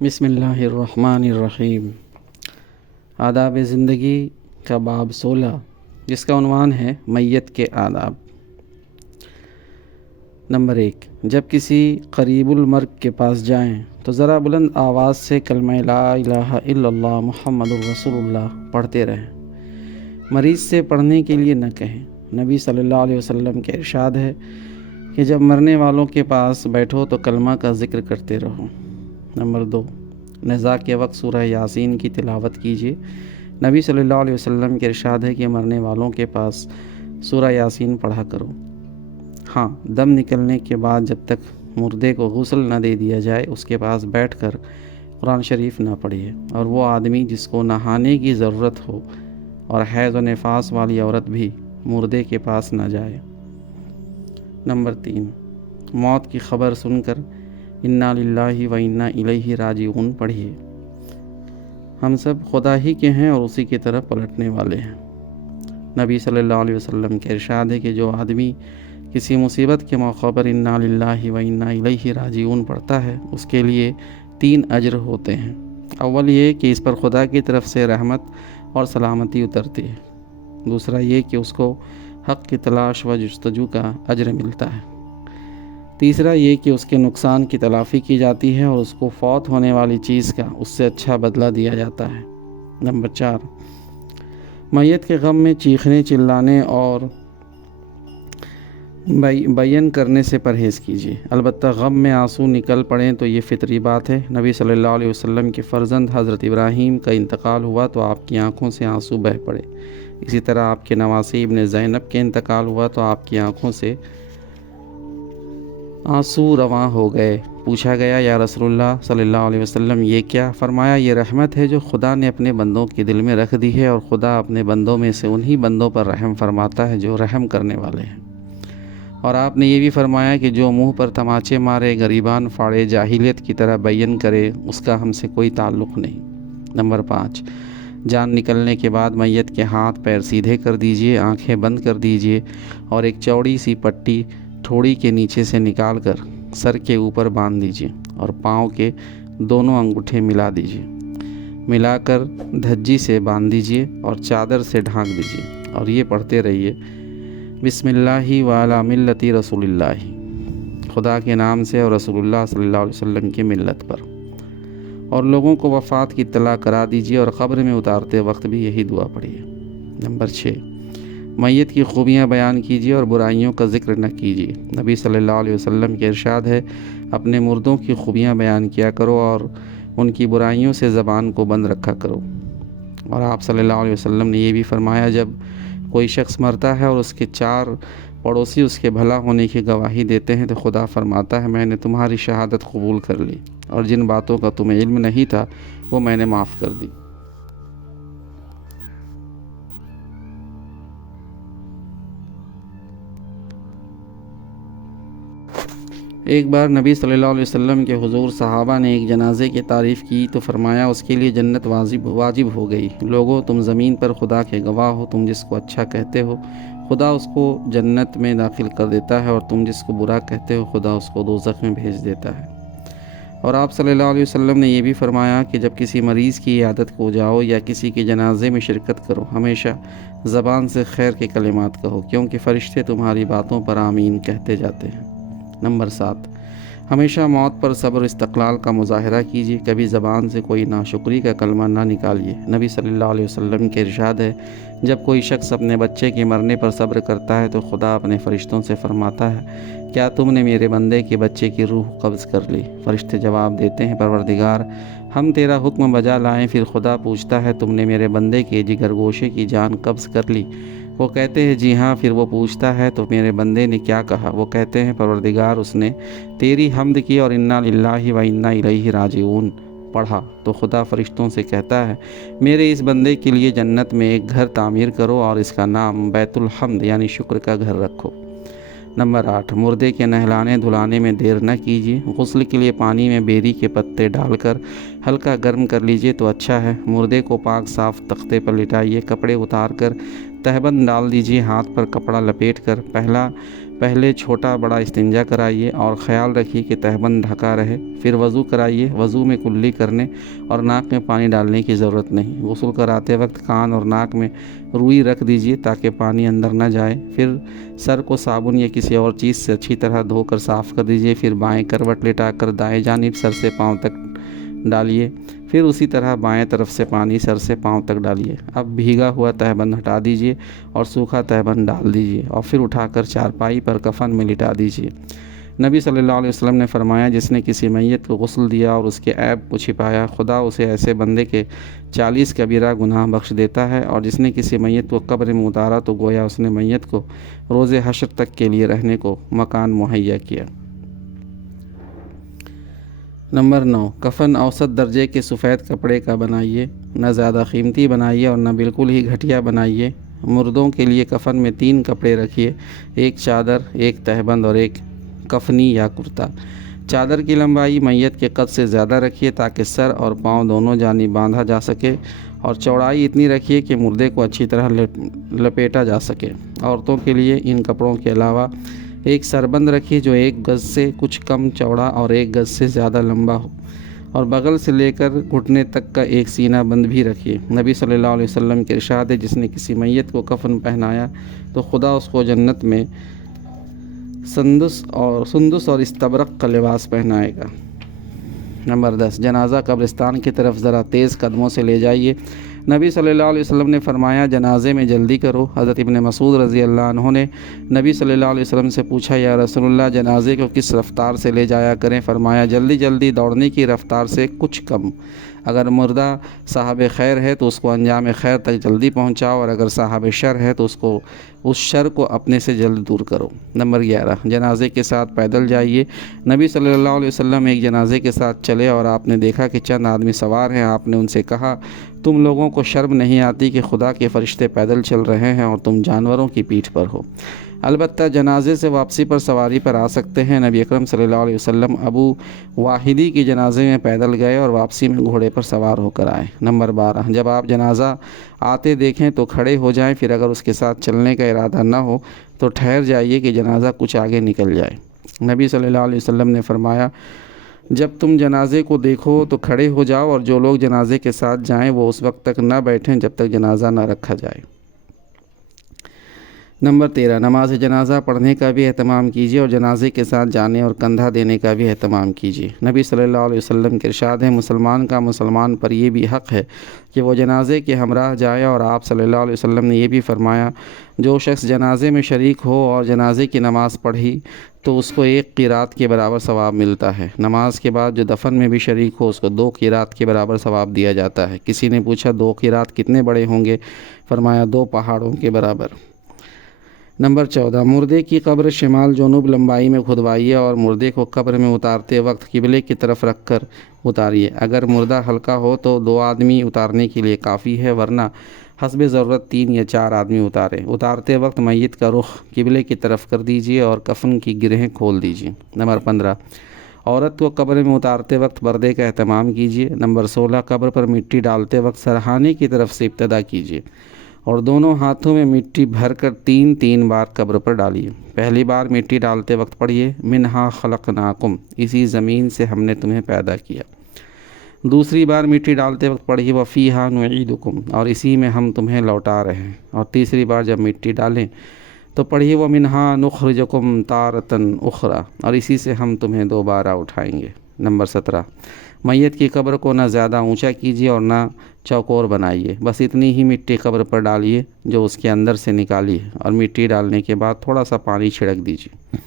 بسم اللہ الرحمن الرحیم۔ آداب زندگی کا باب 16، جس کا عنوان ہے میت کے آداب۔ نمبر 1، جب کسی قریب المرگ کے پاس جائیں تو ذرا بلند آواز سے کلمہ لا الہ الا اللہ محمد الرسول اللہ پڑھتے رہیں۔ مریض سے پڑھنے کے لیے نہ کہیں۔ نبی صلی اللہ علیہ وسلم کے ارشاد ہے کہ جب مرنے والوں کے پاس بیٹھو تو کلمہ کا ذکر کرتے رہو۔ نمبر 2، نزاع کے وقت سورہ یاسین کی تلاوت کیجیے۔ نبی صلی اللہ علیہ وسلم کے ارشاد ہے کہ مرنے والوں کے پاس سورہ یاسین پڑھا کرو۔ ہاں، دم نکلنے کے بعد جب تک مردے کو غسل نہ دے دیا جائے اس کے پاس بیٹھ کر قرآن شریف نہ پڑھیے، اور وہ آدمی جس کو نہانے کی ضرورت ہو اور حیض و نفاس والی عورت بھی مردے کے پاس نہ جائے۔ نمبر 3، موت کی خبر سن کر انا للہ و انا الیہ راجعون پڑھیے۔ ہم سب خدا ہی کے ہیں اور اسی کی طرف پلٹنے والے ہیں۔ نبی صلی اللہ علیہ وسلم کے ارشاد ہے کہ جو آدمی کسی مصیبت کے موقع پر انا للہ و انا الیہ راجعون پڑھتا ہے اس کے لیے 3 اجر ہوتے ہیں۔ اول یہ کہ اس پر خدا کی طرف سے رحمت اور سلامتی اترتی ہے۔ دوسرا یہ کہ اس کو حق کی تلاش و جستجو کا اجر ملتا ہے۔ تیسرا یہ کہ اس کے نقصان کی تلافی کی جاتی ہے اور اس کو فوت ہونے والی چیز کا اس سے اچھا بدلہ دیا جاتا ہے۔ نمبر 4، میت کے غم میں چیخنے، چلانے اور بیان کرنے سے پرہیز کیجیے۔ البتہ غم میں آنسو نکل پڑیں تو یہ فطری بات ہے۔ نبی صلی اللہ علیہ وسلم کے فرزند حضرت ابراہیم کا انتقال ہوا تو آپ کی آنکھوں سے آنسو بہہ پڑے۔ اسی طرح آپ کے نواسے ابن زینب کے انتقال ہوا تو آپ کی آنکھوں سے آنسو رواں ہو گئے۔ پوچھا گیا یا رسول اللہ صلی اللہ علیہ وسلم یہ کیا؟ فرمایا یہ رحمت ہے جو خدا نے اپنے بندوں کے دل میں رکھ دی ہے، اور خدا اپنے بندوں میں سے انہی بندوں پر رحم فرماتا ہے جو رحم کرنے والے ہیں۔ اور آپ نے یہ بھی فرمایا کہ جو منہ پر تماچے مارے، گریبان پھاڑے، جاہلیت کی طرح بیان کرے اس کا ہم سے کوئی تعلق نہیں۔ نمبر 5، جان نکلنے کے بعد میت کے ہاتھ پیر سیدھے کر دیجیے، آنکھیں بند کر دیجیے اور ایک چوڑی سی پٹی ٹھوڑی کے نیچے سے نکال کر سر کے اوپر باندھ دیجیے اور پاؤں کے دونوں انگوٹھے ملا دیجیے، ملا کر دھجی سے باندھ دیجیے اور چادر سے ڈھانک دیجیے، اور یہ پڑھتے رہیے بسم اللہ وعلی ملت رسول اللہ، خدا کے نام سے اور رسول اللہ صلی اللہ علیہ وسلم کی ملت پر، اور لوگوں کو وفات کی اطلاع کرا دیجیے اور قبر میں اتارتے وقت بھی یہی دعا پڑھیے۔ نمبر 6، میت کی خوبیاں بیان کیجیے اور برائیوں کا ذکر نہ کیجیے۔ نبی صلی اللہ علیہ وسلم کے ارشاد ہے اپنے مردوں کی خوبیاں بیان کیا کرو اور ان کی برائیوں سے زبان کو بند رکھا کرو۔ اور آپ صلی اللہ علیہ وسلم نے یہ بھی فرمایا جب کوئی شخص مرتا ہے اور اس کے 4 پڑوسی اس کے بھلا ہونے کی گواہی دیتے ہیں تو خدا فرماتا ہے میں نے تمہاری شہادت قبول کر لی، اور جن باتوں کا تمہیں علم نہیں تھا وہ میں نے معاف کر دی۔ ایک بار نبی صلی اللہ علیہ وسلم کے حضور صحابہ نے ایک جنازے کی تعریف کی تو فرمایا اس کے لیے جنت واجب ہو گئی۔ لوگوں، تم زمین پر خدا کے گواہ ہو، تم جس کو اچھا کہتے ہو خدا اس کو جنت میں داخل کر دیتا ہے، اور تم جس کو برا کہتے ہو خدا اس کو دوزخ میں بھیج دیتا ہے۔ اور آپ صلی اللہ علیہ وسلم نے یہ بھی فرمایا کہ جب کسی مریض کی عیادت کو جاؤ یا کسی کے جنازے میں شرکت کرو ہمیشہ زبان سے خیر کے کلمات کہو، کیونکہ فرشتے تمہاری باتوں پر آمین کہتے جاتے ہیں۔ نمبر 7، ہمیشہ موت پر صبر و استقلال کا مظاہرہ کیجیے، کبھی زبان سے کوئی ناشکری کا کلمہ نہ نکالیے۔ نبی صلی اللہ علیہ وسلم کے ارشاد ہے جب کوئی شخص اپنے بچے کے مرنے پر صبر کرتا ہے تو خدا اپنے فرشتوں سے فرماتا ہے کیا تم نے میرے بندے کے بچے کی روح قبض کر لی؟ فرشتے جواب دیتے ہیں پروردگار ہم تیرا حکم بجا لائیں۔ پھر خدا پوچھتا ہے تم نے میرے بندے کے جگر گوشے کی جان قبض کر لی؟ وہ کہتے ہیں جی ہاں۔ پھر وہ پوچھتا ہے تو میرے بندے نے کیا کہا؟ وہ کہتے ہیں پروردگار اس نے تیری حمد کی اور انا للہ و انا الیہ راجعون پڑھا۔ تو خدا فرشتوں سے کہتا ہے میرے اس بندے کے لیے جنت میں ایک گھر تعمیر کرو اور اس کا نام بیت الحمد یعنی شکر کا گھر رکھو۔ نمبر 8، مردے کے نہلانے دھلانے میں دیر نہ کیجیے۔ غسل کے لیے پانی میں بیری کے پتے ڈال کر ہلکا گرم کر لیجیے تو اچھا ہے۔ مردے کو پاک صاف تختے پر لٹائیے، کپڑے اتار کر تہبند ڈال دیجیے، ہاتھ پر کپڑا لپیٹ کر پہلا پہلے چھوٹا بڑا استنجا کرائیے اور خیال رکھیے کہ تہبند ڈھکا رہے، پھر وضو کرائیے۔ وضو میں کلی کرنے اور ناک میں پانی ڈالنے کی ضرورت نہیں۔ غسل کراتے وقت کان اور ناک میں روئی رکھ دیجیے تاکہ پانی اندر نہ جائے۔ پھر سر کو صابن یا کسی اور چیز سے اچھی طرح دھو کر صاف کر دیجیے۔ پھر بائیں کروٹ لٹا کر دائیں جانب سر سے پاؤں تک ڈالیے، پھر اسی طرح بائیں طرف سے پانی سر سے پاؤں تک ڈالیے۔ اب بھیگا ہوا تہبند ہٹا دیجیے اور سوکھا تہبند ڈال دیجیے اور پھر اٹھا کر چارپائی پر کفن میں لٹا دیجیے۔ نبی صلی اللہ علیہ وسلم نے فرمایا، جس نے کسی میت کو غسل دیا اور اس کے عیب کو چھپایا، خدا اسے ایسے بندے کے 40 کبیرہ گناہ بخش دیتا ہے، اور جس نے کسی میت کو قبر میں اتارا تو گویا اس نے میت کو روز حشر تک کے لیے رہنے کو مکان مہیا کیا۔ نمبر 9، کفن اوسط درجے کے سفید کپڑے کا بنائیے، نہ زیادہ قیمتی بنائیے اور نہ بالکل ہی گھٹیا بنائیے۔ مردوں کے لیے کفن میں 3 کپڑے رکھیے، ایک چادر، ایک تہبند اور ایک کفنی یا کرتا۔ چادر کی لمبائی میت کے قد سے زیادہ رکھیے تاکہ سر اور پاؤں دونوں جانب باندھا جا سکے، اور چوڑائی اتنی رکھیے کہ مردے کو اچھی طرح لپیٹا جا سکے۔ عورتوں کے لیے ان کپڑوں کے علاوہ ایک سربند رکھیے جو 1 گز سے کچھ کم چوڑا اور 1 گز سے زیادہ لمبا ہو، اور بغل سے لے کر گھٹنے تک کا ایک سینہ بند بھی رکھیے۔ نبی صلی اللہ علیہ وسلم کے ارشاد ہے، جس نے کسی میت کو کفن پہنایا تو خدا اس کو جنت میں سندس اور استبرق کا لباس پہنائے گا۔ نمبر 10، جنازہ قبرستان کی طرف ذرا تیز قدموں سے لے جائیے۔ نبی صلی اللہ علیہ وسلم نے فرمایا، جنازے میں جلدی کرو۔ حضرت ابن مسعود رضی اللہ عنہ نے نبی صلی اللہ علیہ وسلم سے پوچھا، یا رسول اللہ، جنازے کو کس رفتار سے لے جایا کریں؟ فرمایا، جلدی جلدی دوڑنے کی رفتار سے کچھ کم۔ اگر مردہ صاحب خیر ہے تو اس کو انجام خیر تک جلدی پہنچاؤ، اور اگر صاحب شر ہے تو اس شر کو اپنے سے جلد دور کرو۔ نمبر 11، جنازے کے ساتھ پیدل جائیے۔ نبی صلی اللہ علیہ وسلم ایک جنازے کے ساتھ چلے اور آپ نے دیکھا کہ چند آدمی سوار ہیں۔ آپ نے ان سے کہا، تم لوگوں کو شرم نہیں آتی کہ خدا کے فرشتے پیدل چل رہے ہیں اور تم جانوروں کی پیٹھ پر ہو؟ البتہ جنازے سے واپسی پر سواری پر آ سکتے ہیں۔ نبی اکرم صلی اللہ علیہ وسلم ابو واحدی کی جنازے میں پیدل گئے اور واپسی میں گھوڑے پر سوار ہو کر آئے۔ نمبر 12، جب آپ جنازہ آتے دیکھیں تو کھڑے ہو جائیں، پھر اگر اس کے ساتھ چلنے کا ارادہ نہ ہو تو ٹھہر جائیے کہ جنازہ کچھ آگے نکل جائے۔ نبی صلی اللہ علیہ وسلم نے فرمایا، جب تم جنازے کو دیکھو تو کھڑے ہو جاؤ، اور جو لوگ جنازے کے ساتھ جائیں وہ اس وقت تک نہ بیٹھیں جب تک جنازہ نہ رکھا جائے۔ نمبر 13، نماز جنازہ پڑھنے کا بھی اہتمام کیجیے اور جنازے کے ساتھ جانے اور کندھا دینے کا بھی اہتمام کیجیے۔ نبی صلی اللہ علیہ وسلم کے ارشاد ہے، مسلمان کا مسلمان پر یہ بھی حق ہے کہ وہ جنازے کے ہمراہ جائے، اور آپ صلی اللہ علیہ وسلم نے یہ بھی فرمایا، جو شخص جنازے میں شریک ہو اور جنازے کی نماز پڑھی تو اس کو 1 قرات کے برابر ثواب ملتا ہے۔ نماز کے بعد جو دفن میں بھی شریک ہو اس کو 2 قرات کے برابر ثواب دیا جاتا ہے۔ کسی نے پوچھا، 2 قرات کتنے بڑے ہوں گے؟ فرمایا، 2 پہاڑوں کے برابر۔ نمبر 14، مردے کی قبر شمال جنوب لمبائی میں کھدوائیے اور مردے کو قبر میں اتارتے وقت قبلے کی طرف رکھ کر اتاریے۔ اگر مردہ ہلکا ہو تو 2 آدمی اتارنے کے لیے کافی ہے، ورنہ حسب ضرورت 3 یا 4 آدمی اتاریں۔ اتارتے وقت میت کا رخ قبلے کی طرف کر دیجیے اور کفن کی گرہیں کھول دیجیے۔ نمبر 15، عورت کو قبر میں اتارتے وقت پردے کا اہتمام کیجیے۔ نمبر 16، قبر پر مٹی ڈالتے وقت سرہانے کی طرف سے ابتدا کیجیے اور دونوں ہاتھوں میں مٹی بھر کر 3 بار قبر پر ڈالیے۔ پہلی بار مٹی ڈالتے وقت پڑھیے، منہا خلقناکم، اسی زمین سے ہم نے تمہیں پیدا کیا۔ دوسری بار مٹی ڈالتے وقت پڑھیے، وفیہا نعیدکم، اور اسی میں ہم تمہیں لوٹا رہے ہیں۔ اور تیسری بار جب مٹی ڈالیں تو پڑھیے، ومنہا نخرجکم تارۃ اخری، اور اسی سے ہم تمہیں دوبارہ اٹھائیں گے۔ نمبر 17، میت کی قبر کو نہ زیادہ اونچا کیجیے اور نہ چوکور بنائیے، بس اتنی ہی مٹی قبر پر ڈالیے جو اس کے اندر سے نکالی ہے، اور مٹی ڈالنے کے بعد تھوڑا سا پانی چھڑک دیجیے۔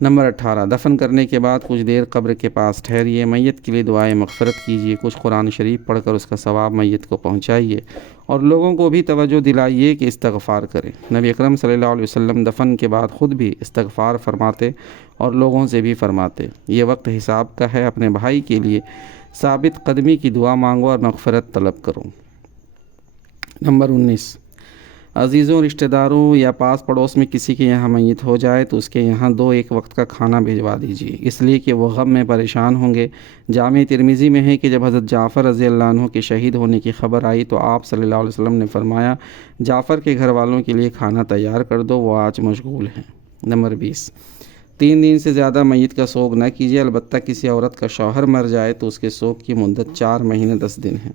نمبر 18، دفن کرنے کے بعد کچھ دیر قبر کے پاس ٹھہریے، میت کے لیے دعائے مغفرت کیجیے، کچھ قرآن شریف پڑھ کر اس کا ثواب میت کو پہنچائیے، اور لوگوں کو بھی توجہ دلائیے کہ استغفار کریں۔ نبی اکرم صلی اللہ علیہ وسلم دفن کے بعد خود بھی استغفار فرماتے اور لوگوں سے بھی فرماتے۔ یہ وقت حساب کا ہے، اپنے بھائی کے لیے ثابت قدمی کی دعا مانگو اور مغفرت طلب کرو۔ نمبر 19، عزیزوں، رشتہ داروں یا پاس پڑوس میں کسی کے یہاں میت ہو جائے تو اس کے یہاں 2 ایک وقت کا کھانا بھجوا دیجیے، اس لیے کہ وہ غم میں پریشان ہوں گے۔ جامع ترمذی میں ہے کہ جب حضرت جعفر رضی اللہ عنہ کے شہید ہونے کی خبر آئی تو آپ صلی اللہ علیہ وسلم نے فرمایا، جعفر کے گھر والوں کے لیے کھانا تیار کر دو، وہ آج مشغول ہیں۔ نمبر 20، 3 دن سے زیادہ میت کا سوگ نہ کیجیے، البتہ کسی عورت کا شوہر مر جائے تو اس کے سوگ کی مدت 4 مہینے 10 دن ہے۔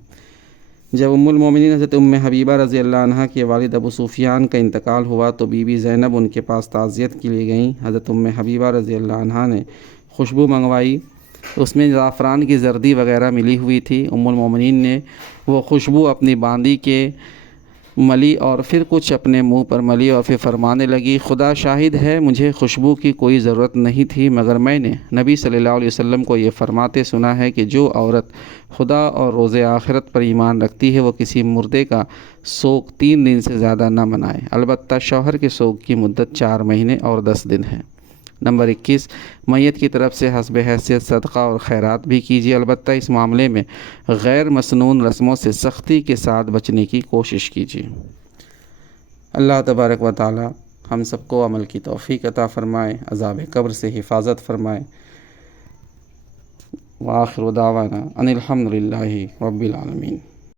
جب ام المومنین حضرت ام حبیبہ رضی اللہ عنہ کے والد ابو سفیان کا انتقال ہوا تو بی بی زینب ان کے پاس تعزیت کے لیے گئیں۔ حضرت ام حبیبہ رضی اللہ عنہ نے خوشبو منگوائی، اس میں زعفران کی زردی وغیرہ ملی ہوئی تھی۔ ام المومنین نے وہ خوشبو اپنی باندی کے ملی اور پھر کچھ اپنے منہ پر ملی اور پھر فرمانے لگی، خدا شاہد ہے مجھے خوشبو کی کوئی ضرورت نہیں تھی، مگر میں نے نبی صلی اللہ علیہ وسلم کو یہ فرماتے سنا ہے کہ جو عورت خدا اور روز آخرت پر ایمان رکھتی ہے وہ کسی مردے کا سوگ 3 دن سے زیادہ نہ منائے، البتہ شوہر کے سوگ کی مدت 4 مہینے اور 10 دن ہے۔ نمبر 21، میت کی طرف سے حسب حیثیت صدقہ اور خیرات بھی کیجیے، البتہ اس معاملے میں غیر مسنون رسموں سے سختی کے ساتھ بچنے کی کوشش کیجیے۔ اللہ تبارک و تعالی ہم سب کو عمل کی توفیق عطا فرمائے، عذاب قبر سے حفاظت فرمائے۔ وآخر دعوانا ان الحمد للہ رب العالمین۔